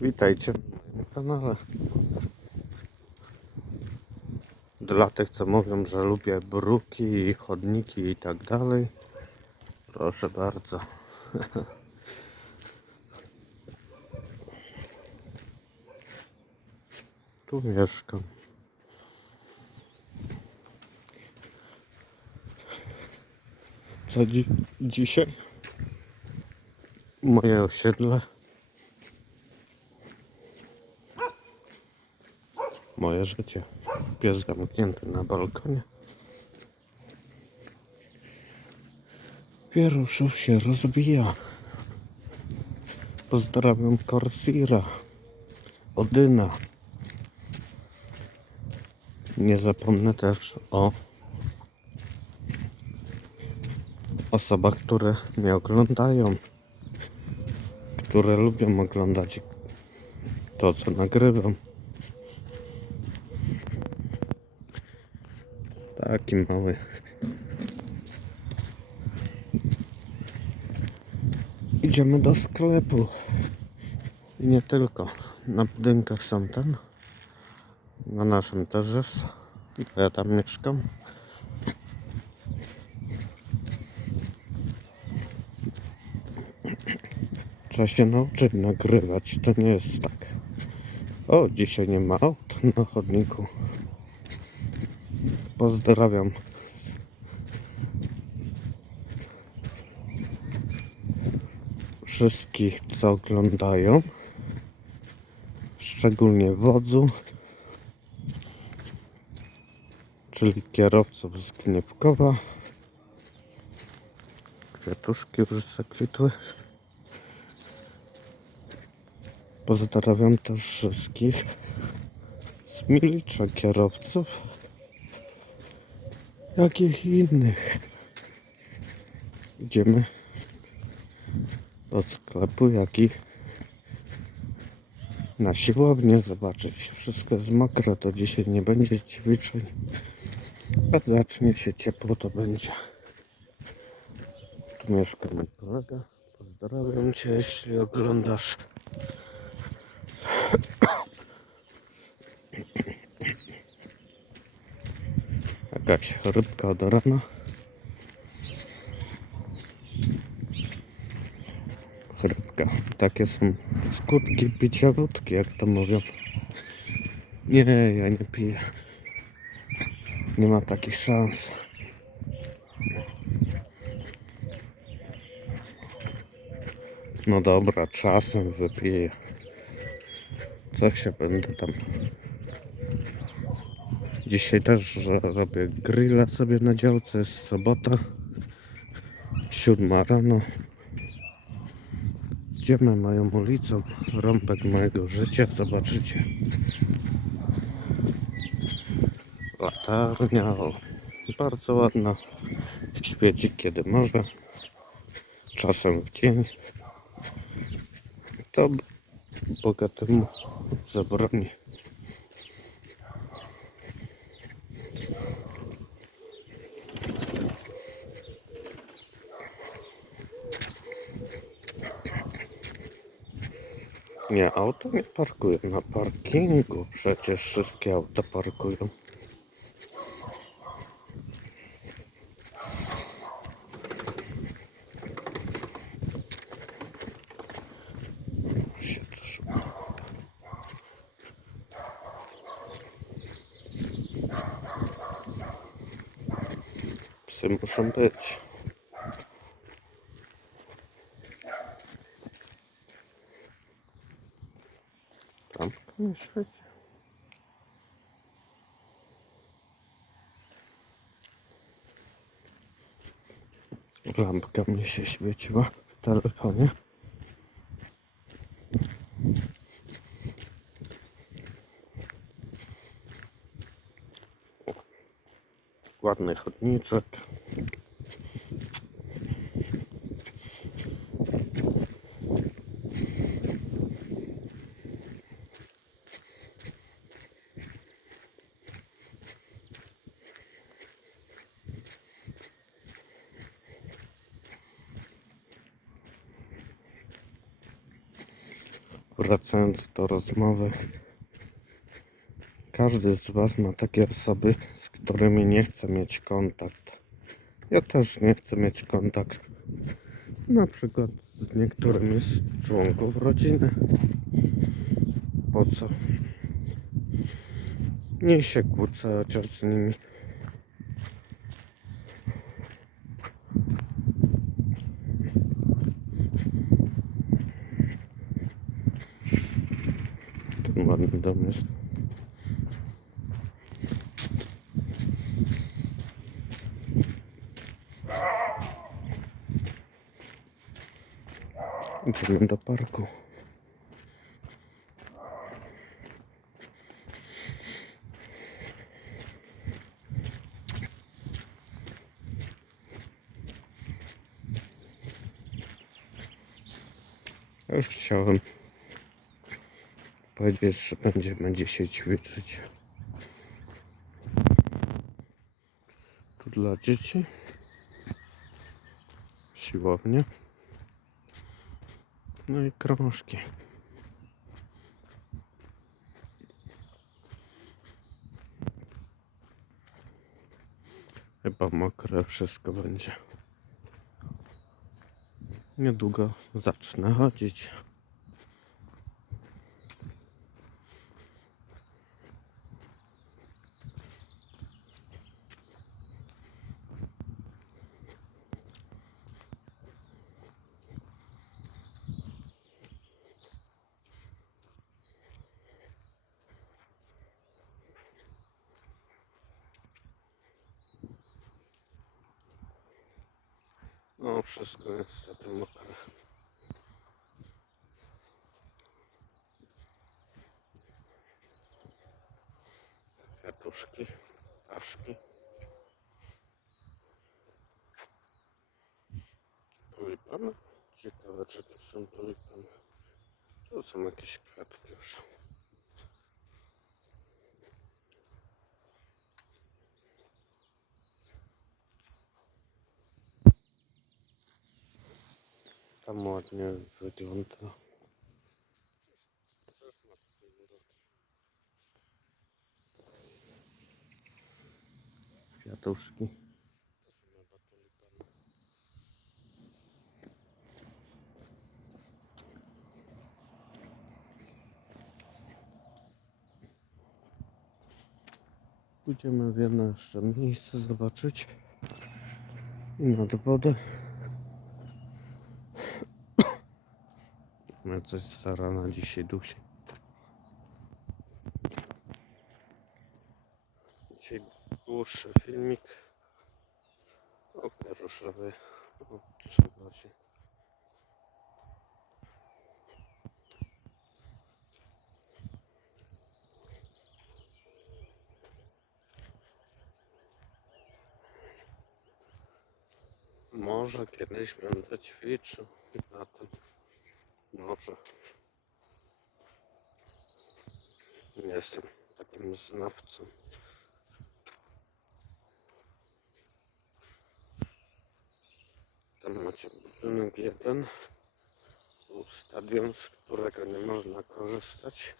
Witajcie na kanale. Dla tych, co mówią, że lubię bruki i chodniki i tak dalej, proszę bardzo. Tu mieszkam. Co dzi dzisiaj? Moje osiedle. Moje życie. Pies zamknięty na balkonie. Pieruszył się rozbija. Pozdrawiam Corsira, Odyna. Nie zapomnę też o osobach, które mnie oglądają, które lubią oglądać to, co nagrywam. Taki mały. Idziemy do sklepu. I nie tylko. Na budynkach są ten. Na naszym też jest. Ja tam mieszkam. Trzeba się nauczyć nagrywać. To nie jest tak. O, dzisiaj nie ma aut na chodniku. Pozdrawiam. Wszystkich, co oglądają. Szczególnie wodzu. Czyli kierowców z Gniewkowa. Kwiatuszki już zakwitły. Pozdrawiam też wszystkich z Milicza kierowców jakich innych. Idziemy od sklepu, jak i na siłownię zobaczyć. Wszystko jest mokre, to dzisiaj nie będzie ćwiczeń. A zacznie się ciepło, to będzie. Tu mieszka mój kolega. Pozdrawiam Cię, jeśli oglądasz. Jakaś rybka od rana. Rybka. Takie są skutki picia wódki, jak to mówią. Nie, ja nie piję. Nie ma takich szans. No dobra, czasem wypiję. Co się będę tam Dzisiaj też robię grilla sobie na działce, jest sobota, siódma rano. Idziemy moją ulicą, rąbek mojego życia, zobaczycie. Latarnia, bardzo ładna, świeci kiedy może, czasem w dzień. To bogatemu zabroni. Nie, auto nie parkują na parkingu. Przecież wszystkie auta parkują. Psy muszą być. Lampka nie świeci. Lampka mi się świeciła w telefonie. Ładny chodniczek. Wracając do rozmowy, każdy z Was ma takie osoby, z którymi nie chce mieć kontakt. Ja też nie chcę mieć kontakt. Na przykład z niektórymi z członków rodziny. Po co? Nie się kłócę chociaż z nimi. Ten ładny dom jest. Idziemy do parku. Ja już chciałem powiedzieć, że będziemy dzisiaj ćwiczyć. Tu dla dzieci. Siłownia. No i krążki. Chyba mokre wszystko będzie. Niedługo zacznę chodzić. No, wszystko niestety mokre. Kwiatuszki, ptaszki. Tulipany? Ciekawe, czy to są tulipany. To są jakieś kwiatki już. Tam ładnie wygląda. Kwiatuszki. Pójdziemy w jedno jeszcze miejsce zobaczyć. I nad wodę. Mnie coś z rana dzisiaj dusi. Dzisiaj dłuższy filmik. O, pierwszowy. O, tu są. Może kiedyś będę ćwiczył na. Nie jestem takim znawcą. Tam macie budynek jeden. Stadion, z którego nie można korzystać.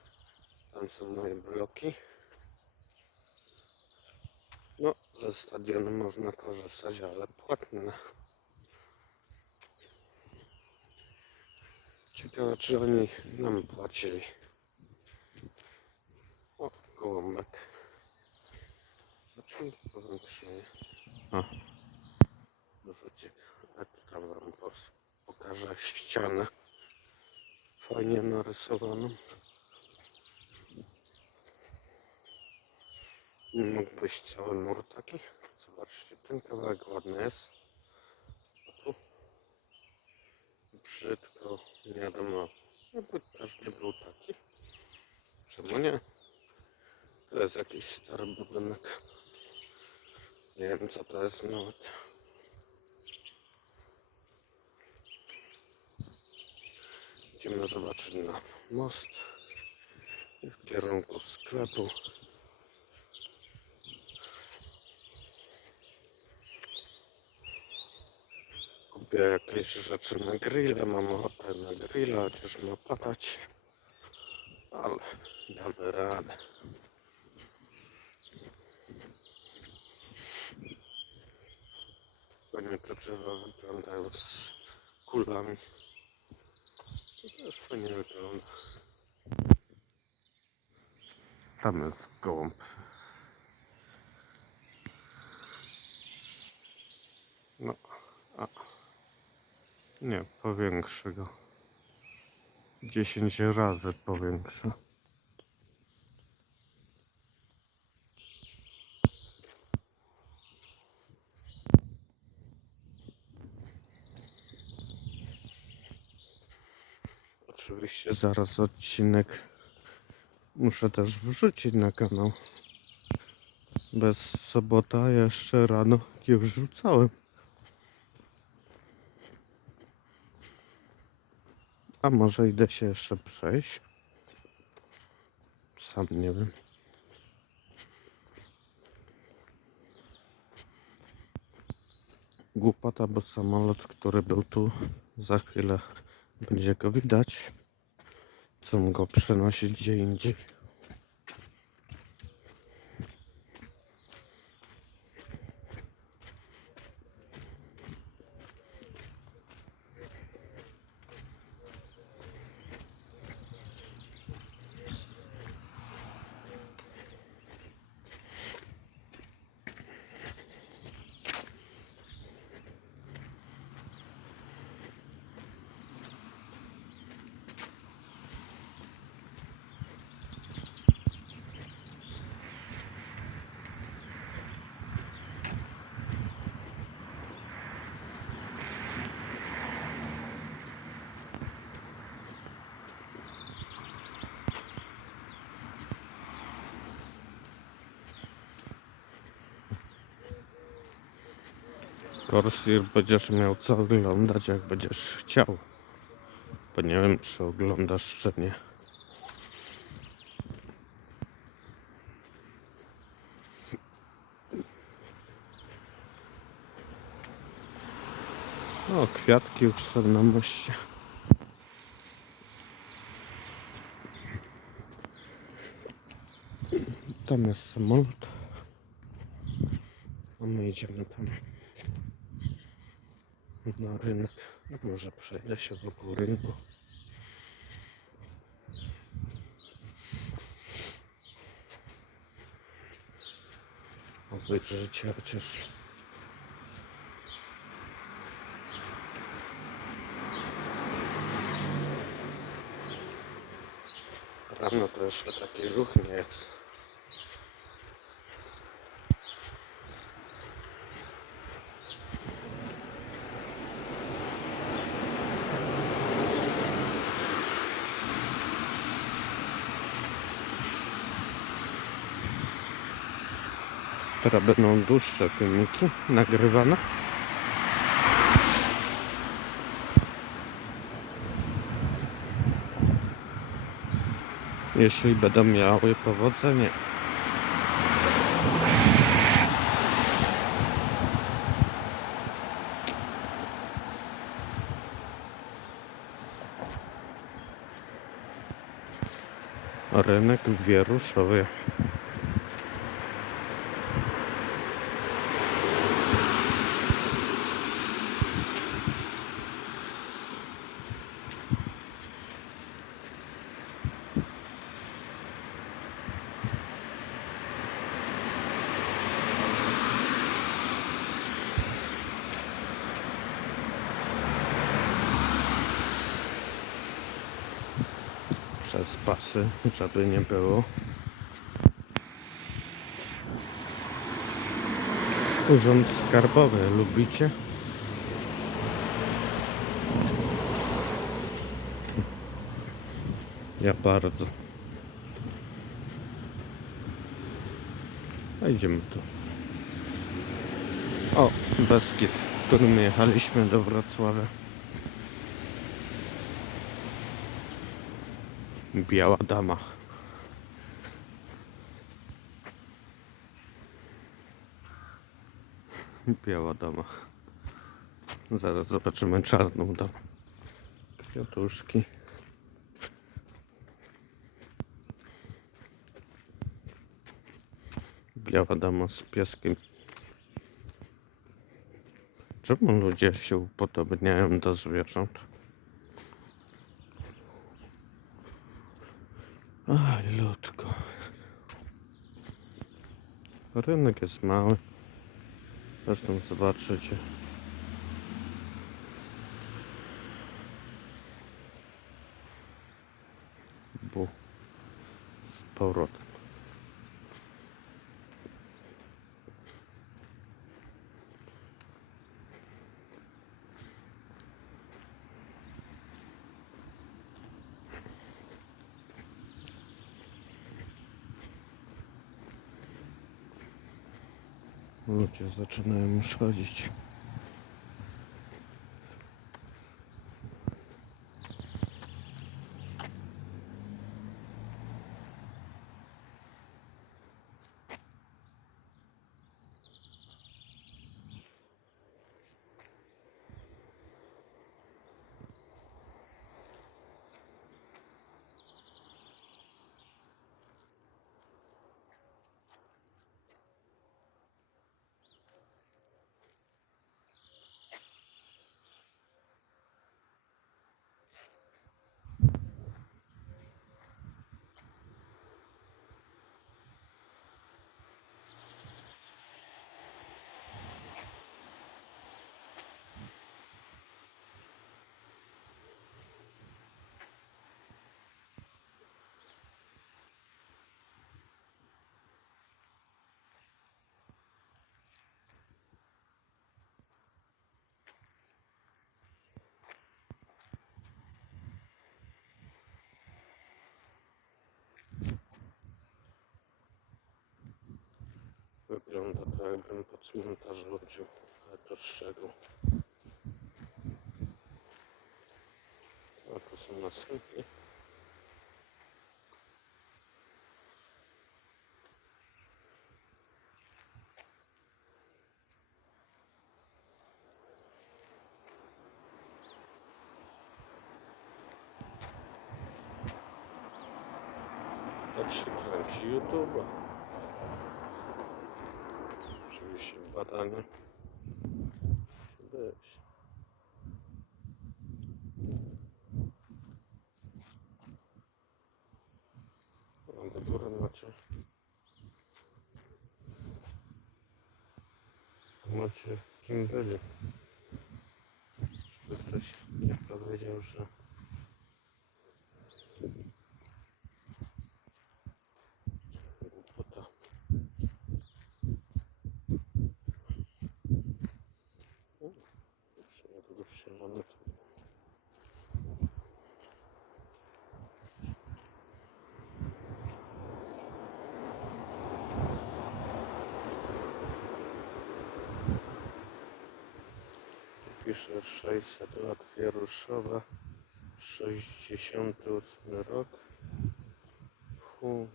Tam są moje bloki. No, ze stadionu można korzystać, ale płatne. Ciekawe, czy oni nam płacili. O, gołąbek. Zacząłem powiększenie. A. Rzucik. A tutaj wam pokażę ścianę. Fajnie narysowaną. Mógł być cały mur taki. Zobaczcie, ten kawałek ładny jest. A tu brzydko, nie wiadomo, jakby każdy był taki. Czemu nie? To jest jakiś stary budynek. Nie wiem co to jest nawet. Idziemy zobaczyć na most w kierunku sklepu. Kupię jakieś rzeczy na grilla, mam ochotę na grilla, chociaż ma padać. Damy radę. Fajnie te drzewa wyglądają z kulami. To też fajnie wygląda. Tam jest gołąb. No, a. Nie, powiększę go. 10 razy powiększę. Oczywiście zaraz odcinek muszę też wrzucić na kanał. Bez sobota jeszcze rano nie wrzucałem. A może idę się jeszcze przejść? Sam nie wiem. Głupota, bo samolot, który był tu, za chwilę będzie go widać. Chcę go przenosić gdzie indziej. Korsir będziesz miał co oglądać, jak będziesz chciał. Bo nie wiem, czy oglądasz, czy nie. O, kwiatki już są na moście. Tam jest samolot. A my idziemy tam na rynek. Może przejdę się wokół rynku. Obejrzycie chociaż. Rano to jeszcze taki ruch nie jest. Teraz będą dłuższe filmiki nagrywane. Jeśli będą miały powodzenie. Rynek w Wieruszowie. przez pasy, żeby nie było. Urząd Skarbowy lubicie? Ja bardzo. A idziemy tu. O, Beskid, którym jechaliśmy do Wrocławia. Biała dama. Biała dama. Zaraz zobaczymy czarną damę. Kwiatuszki. Biała dama z pieskiem. Czemu ludzie się upodobniają do zwierząt? Rynek jest mały. Zresztą zobaczycie. Bu. Z powrotem. Ludzie zaczynają już chodzić. Wygląda to jakbym po cmentarzu chodził, ale to z czego? A to są następnie. Tak się kręci YouTube. Oczywiście badania. Być. A do góry macie. Macie kim byli. Żeby ktoś nie powiedział, że głupota. Jeszcze niedługo wsiadamy tu. Tu Pisze 600 lat Wieruszowa, 68 rok. Hu.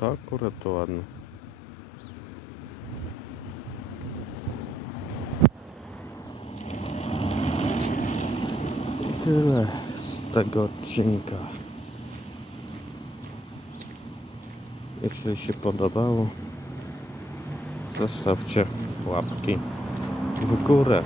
To akurat to ładne. Tyle z tego odcinka. Jeśli się podobało, zostawcie łapki w górę.